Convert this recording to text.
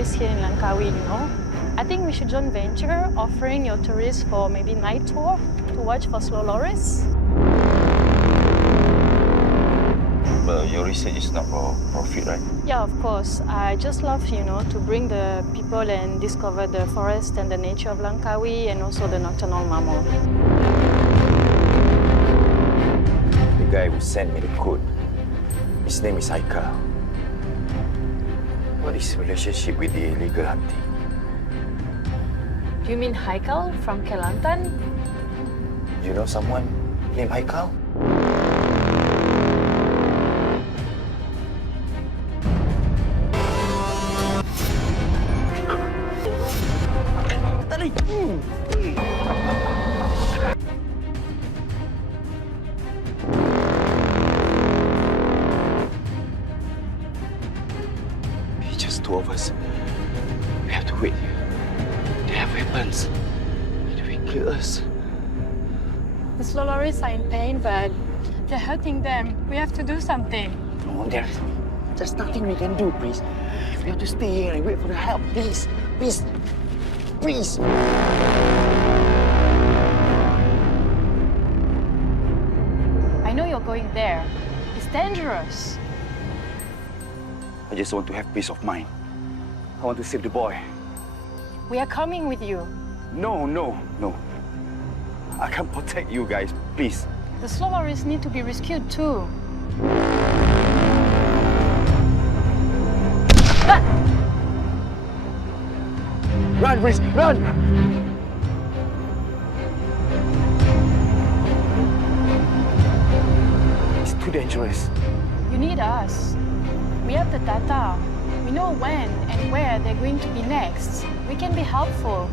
tourists here in Langkawi, you know. I think we should join venture, offering your tourists for maybe night tour to watch for slow lorries. But your research is not for profit, right? Yeah, of course. I just love, you know, to bring the people and discover the forest and the nature of Langkawi and also the nocturnal mammal. The guy who sent me the code, his name is Haikal. What is his relationship with the illegal hunting? You mean Haikal from Kelantan? You know someone named Haikal? It's just two of us. We have to wait here. They have weapons. They will kill us. The slow lorries are in pain, but they're hurting them. We have to do something. No, there's nothing we can do, please. We have to stay here and wait for the help, please. Please. Please. I know you're going there. It's dangerous. I just want to have peace of mind. I want to save the boy. We are coming with you. No. I can't protect you guys, please. The slow lorries need to be rescued too. Run, please, run! It's too dangerous. You need us. We have the data. We know when and where they're going to be next. We can be helpful.